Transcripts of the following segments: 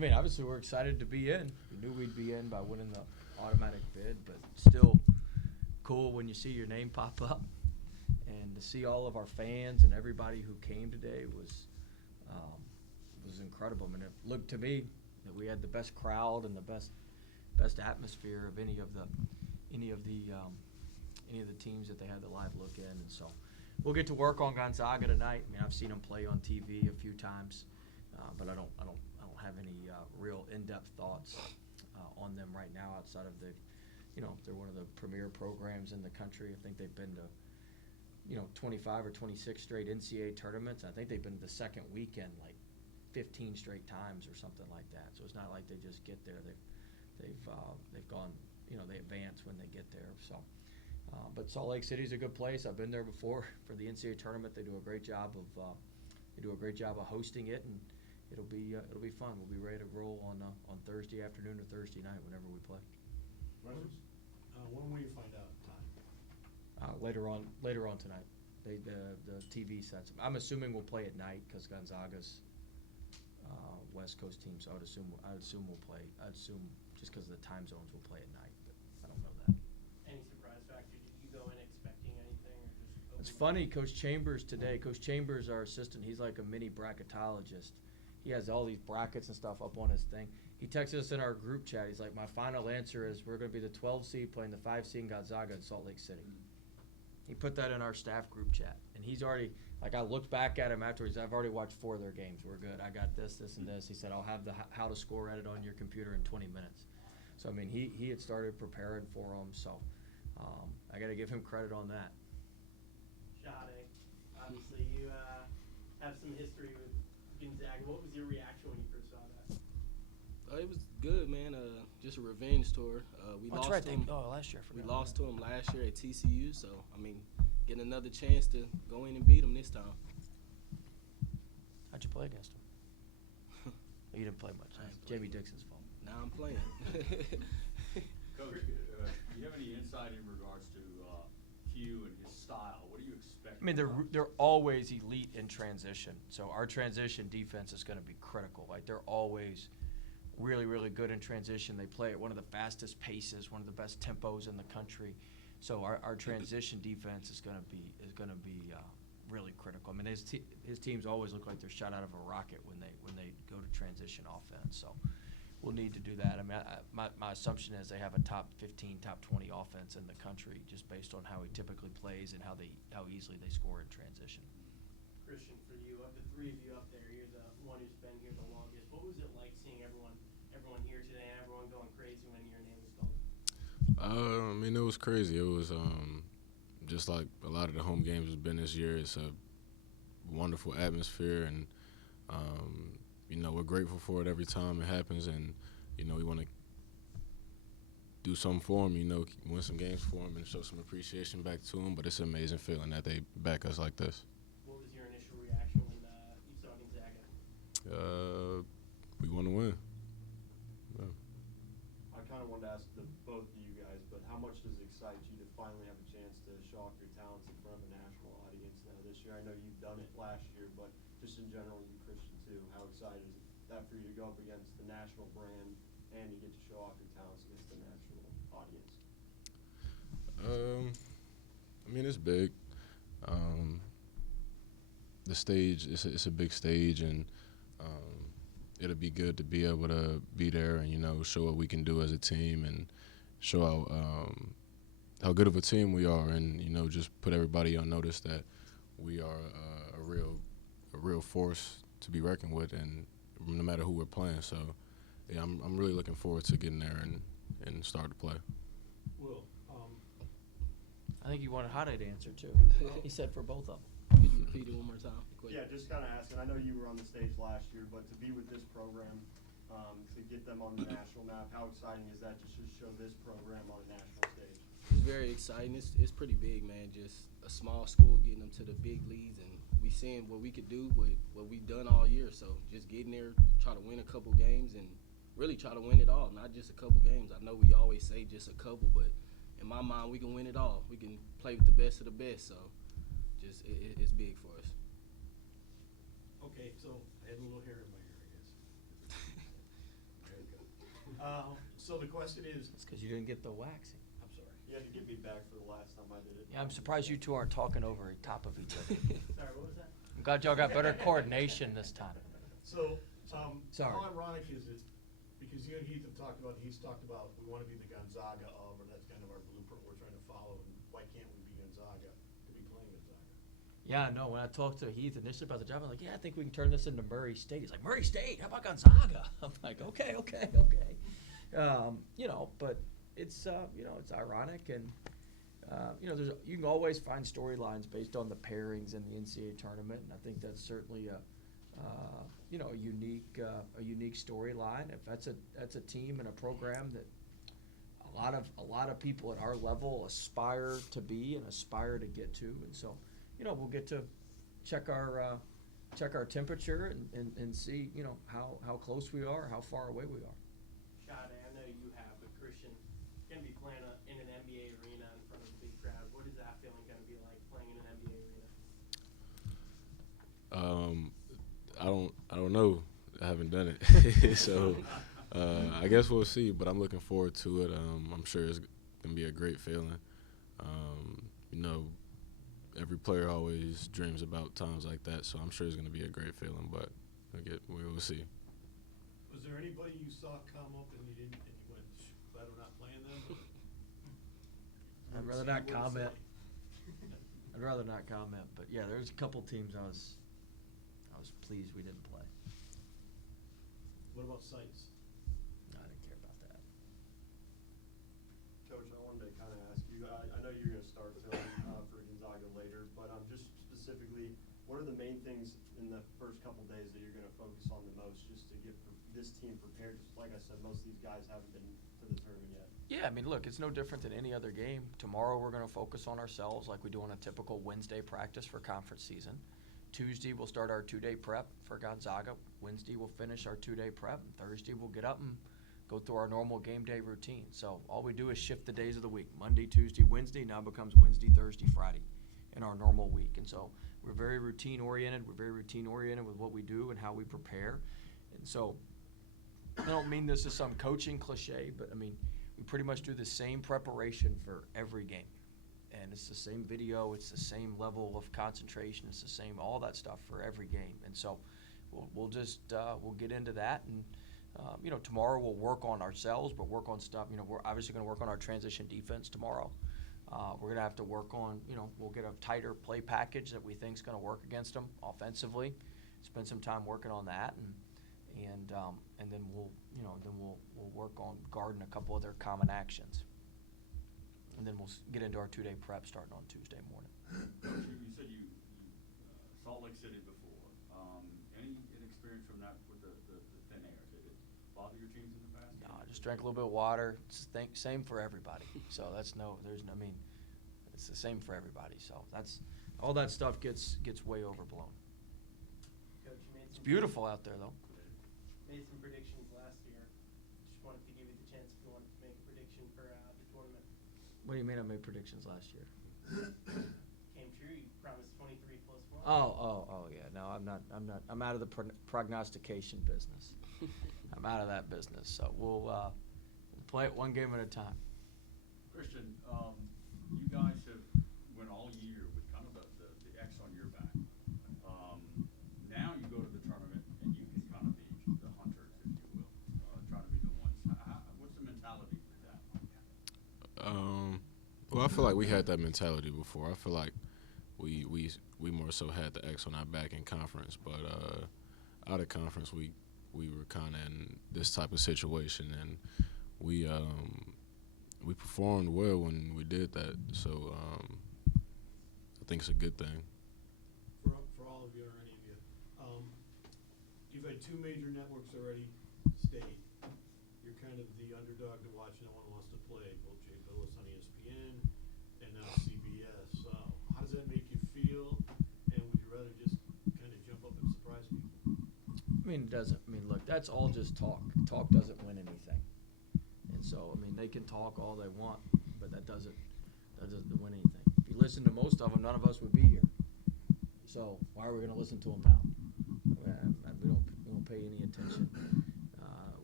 I mean, obviously we're excited to be in. We knew we'd be in by winning the automatic bid, but still cool when you see your name pop up. And to see all of our fans and everybody who came today was incredible. I mean, it looked to me that we had the best crowd and the best atmosphere of any of the teams that they had the live look in. And so we'll get to work on Gonzaga tonight. I mean, I've seen them play on TV a few times, but I don't have any real in-depth thoughts on them right now outside of they're one of the premier programs in the country. I think they've been to 25 or 26 straight NCAA tournaments. I think they've been to the second weekend like 15 straight times or something like that. So it's not like they just get there. They've gone, they advance when they get there. So, but Salt Lake City's a good place. I've been there before for the NCAA tournament. They do a great job of hosting it, and it'll be fun. We'll be ready to roll on Thursday afternoon or Thursday night whenever we play. When will you find out time? Later on tonight. The TV sets. I'm assuming we'll play at night because Gonzaga's West Coast team. So I would assume we'll play. I'd assume just because of the time zones we'll play at night, but I don't know that. Any surprise factor? Did you go in expecting anything, or just? It's funny. Coach Chambers today. Coach Chambers, our assistant, he's like a mini bracketologist. He has all these brackets and stuff up on his thing. He texted us in our group chat. He's like, my final answer is we're going to be the 12 seed playing the 5 seed in Gonzaga in Salt Lake City. He put that in our staff group chat. And he's already, like, I looked back at him afterwards. I've already watched 4 of their games. We're good. I got this, and this. He said, I'll have the how to score edit on your computer in 20 minutes. So, I mean, he had started preparing for them. So, I got to give him credit on that. Shade, obviously you have some history with Gonzaga. What was your reaction when you first saw that? It was good, man. Just a revenge tour. We That's lost right. to them. Last year. We lost to them last year at TCU, so I mean, getting another chance to go in and beat them this time. How'd you play against him? You didn't play much. Jamie Dixon's fault. Now I'm playing. Coach, do you have any insight in regards to Hugh and his style? What do you expect? I mean, they're always elite in transition. So our transition defense is going to be critical. Like, they're always really, really good in transition. They play at one of the fastest paces, one of the best tempos in the country. So our transition defense is going to be really critical. I mean, his teams always look like they're shot out of a rocket when they go to transition offense. So we'll need to do that. I mean, my assumption is they have a top 15, top 20 offense in the country just based on how he typically plays and how easily they score in transition. Christian, for you, of the 3 of you up there, you're the one who's been here the longest. What was it like seeing everyone here today and everyone going crazy when your name was called? I mean, it was crazy. It was just like a lot of the home games has been this year. It's a wonderful atmosphere, and we're grateful for it every time it happens, and we want to do something for them, win some games for them and show some appreciation back to them. But it's an amazing feeling that they back us like this. What was your initial reaction when you saw Gonzaga? We want to win. I kind of wanted to ask both of you guys, but how much does it excite you to finally have a chance to show off your talents in front of a national audience now this year? I know you've done it last year, but just in general, you, Christian, too, how excited is that for you to go up against the national brand and you get to show off your talents against the national audience? I mean, it's big. The stage, it's a big stage, and it'll be good to be able to be there and, show what we can do as a team and show how good of a team we are, and, just put everybody on notice that we are a real force to be reckoned with, and no matter who we're playing. So, yeah, I'm really looking forward to getting there and start to play. Will, I think you wanted Hade to answer, too. He said for both of them. Could you repeat it one more time? Quick. yeah, just kind of asking. I know you were on the stage last year, but to be with this program, to get them on the national map, how exciting is that just to show this program on a national stage? It's very exciting. It's pretty big, man. Just a small school getting them to the big leagues, and we seeing what we could do with what we've done all year. So just getting there, try to win a couple games, and really try to win it all, not just a couple games. I know we always say just a couple, but in my mind, we can win it all. We can play with the best of the best. So just it's big for us. Okay, so I had a little hair in my ear, I guess. So the question is, It's because you didn't get the waxing. I'm sorry. You had to give me back for the last time I did it. Yeah, I'm surprised you two aren't talking over top of each other. Sorry, what was that? I'm glad y'all got better coordination this time. So, Sorry. how ironic is it, because you and Heath have talked about, he's talked about, we want to be the Gonzaga of, or that's kind of our blueprint we're trying to follow, and why can't we be Gonzaga to be playing Gonzaga? Yeah, no, when I talked to Heath initially about the job, I'm like, yeah, I think we can turn this into Murray State. He's like, Murray State? How about Gonzaga? I'm like, okay. You know, but it's, you know, it's ironic, and, you know, you can always find storylines based on the pairings in the NCAA tournament, and I think that's certainly you know, a unique storyline. If that's a team and a program that a lot of people at our level aspire to be and aspire to get to, and so, you know, we'll get to check our temperature and see, you know, how close we are, how far away we are. Shade, I know you have, but Christian, going to be playing in an NBA arena in front of a big crowd. What is that feeling going to be like playing in an NBA arena? I don't know. I haven't done it, so I guess we'll see. But I'm looking forward to it. I'm sure it's gonna be a great feeling. You know, every player always dreams about times like that, so I'm sure it's gonna be a great feeling. But we will see. Was there anybody you saw come up and you didn't, and you went, glad we're not playing them? I'd rather not comment. I'd rather not comment, but yeah, there's a couple teams I was pleased we didn't play. What about sites? No, I didn't care about that. Coach, I wanted to kind of ask you, I know you're going to start Phil for Gonzaga later, but just specifically, what are the main things in the first couple days that you're going to focus on the most just to get this team prepared? Just like I said, most of these guys haven't been to the tournament yet. Yeah, I mean, look, it's no different than any other game. Tomorrow we're going to focus on ourselves like we do on a typical Wednesday practice for conference season. Tuesday we'll start our 2-day prep for Gonzaga. Wednesday we'll finish our 2-day prep. And Thursday we'll get up and go through our normal game day routine. So all we do is shift the days of the week. Monday, Tuesday, Wednesday now becomes Wednesday, Thursday, Friday in our normal week. And so we're very routine oriented. We're very routine oriented with what we do and how we prepare. And so I don't mean this as some coaching cliche, but I mean, we pretty much do the same preparation for every game. And it's the same video, it's the same level of concentration, it's the same, all that stuff for every game. And so we'll just, we'll get into that. And, you know, tomorrow we'll work on ourselves, but work on stuff, you know, we're obviously going to work on our transition defense tomorrow. We're going to have to work on, you know, we'll get a tighter play package that we think is going to work against them offensively. Spend some time working on that. And then we'll, you know, we'll work on guarding a couple of their common actions. And then we'll get into our 2-day prep starting on Tuesday morning. Coach, you said you Salt Lake City before. Any experience from that with the thin air? Did it bother your teams in the past? No, I just drank a little bit of water. It's same for everybody. So that's I mean, it's the same for everybody. So that's all that stuff gets way overblown. Coach, you made It's some beautiful out there though. made some predictions last year. Just wanted to give you the chance if you wanted to make a prediction for the tournament. What do you mean I made predictions last year? Came true. You promised 23 plus 1. Oh yeah. No, I'm not. I'm out of the prognostication business. I'm out of that business. So we'll play it one game at a time. Christian, you guys have went all year with kind of the X on your back. Now you go to the tournament and you can kind of be the hunters, if you will, try to be the ones. What's the mentality with that? Well, I feel like we had that mentality before. I feel like we more so had the X on our back in conference, but out of conference we were kind of in this type of situation, and we performed well when we did that. So I think it's a good thing. For all of you or any of you, you've had 2 major networks already state. You're kind of the underdog to watch. No one wants to play. Both Jay Billis on ESPN and now CBS. How does that make you feel? And would you rather just kind of jump up and surprise people? I mean, it doesn't. I mean, look, that's all just talk. Talk doesn't win anything. And so, I mean, they can talk all they want, but that doesn't win anything. If you listen to most of them, none of us would be here. So why are we going to listen to them now? We don't pay any attention.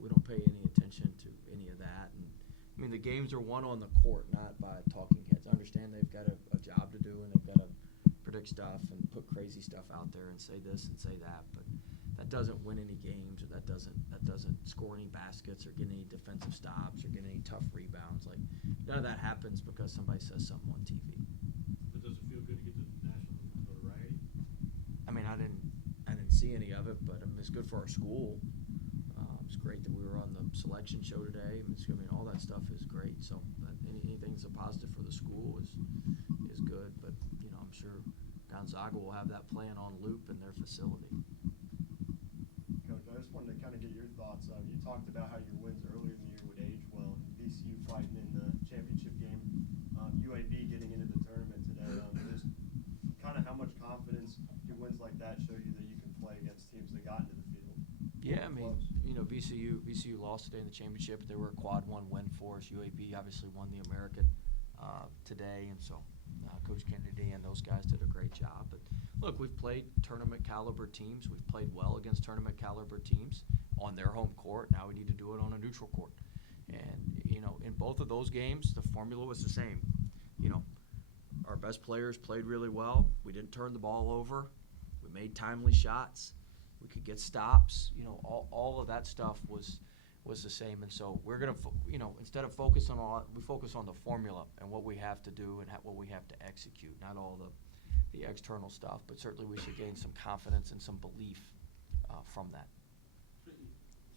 We don't pay any attention to games are won on the court, not by talking heads. I understand they've got a job to do, and they've got to predict stuff and put crazy stuff out there and say this and say that, but that doesn't win any games, or that doesn't score any baskets or get any defensive stops or get any tough rebounds. Like, none of that happens because somebody says something on TV. But does it feel good to get the national notoriety? I mean, I didn't see any of it, but I mean, it's good for our school. It's great that we were on the selection show today. I mean, all that stuff is great. So anything that's a positive for the school is good. But you know, I'm sure Gonzaga will have that plan on loop in their facility. Coach, I just wanted to kind of get your thoughts. You talked about how your wins earlier in the year would age well. VCU fighting in the championship game, UAB getting into the tournament today. Just kind of how much confidence do wins like that show you that you can play against teams that got into the field? Yeah, I mean, Close. you know, VCU lost today in the championship. They were a quad one win for us. UAB obviously won the American today, and so Coach Kennedy and those guys did a great job. But look, we've played tournament caliber teams. We've played well against tournament caliber teams on their home court. Now we need to do it on a neutral court. And you know, in both of those games, the formula was the same. You know, our best players played really well. We didn't turn the ball over. We made timely shots. We could get stops. You know, all of that stuff was the same. And so we're gonna, you know, instead of focus on we focus on the formula and what we have to do and what we have to execute, not all the external stuff. But certainly we should gain some confidence and some belief from that.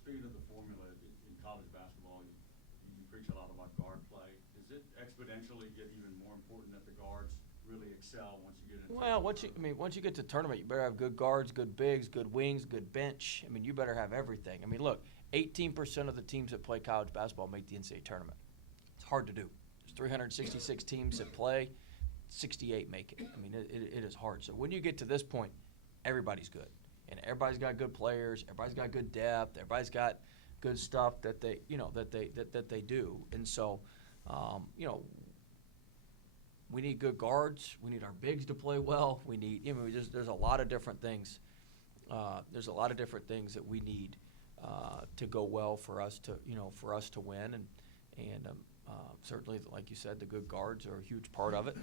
Speaking of the formula, in college basketball, you preach a lot about guard play. Does it exponentially get even more important that the guards really excel once you get into Well, the once you get to the tournament, you better have good guards, good bigs, good wings, good bench. I mean, you better have everything. I mean, look, 18% of the teams that play college basketball make the NCAA tournament. It's hard to do. There's 366 teams that play, 68 make it. I mean, it is hard. So when you get to this point, everybody's good, and everybody's got good players. Everybody's got good depth. Everybody's got good stuff that they, you know, that they do. And so, you know, we need good guards. We need our bigs to play well. We need, you know, there's a lot of different things. There's a lot of different things that we need to go well for us to, you know, for us to win. And certainly, like you said, the good guards are a huge part of it.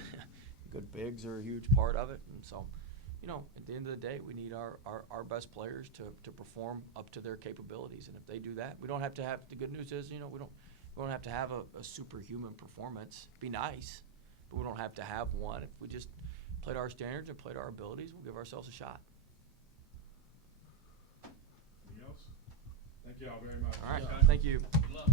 Good bigs are a huge part of it. And so, you know, at the end of the day, we need our best players to perform up to their capabilities. And if they do that, we don't have to have. The good news is, you know, we don't have to have a superhuman performance. It'd be nice. But we don't have to have one. If we just played our standards and played our abilities, we'll give ourselves a shot. Anything else? Thank you all very much. All right. Thank you. Good luck.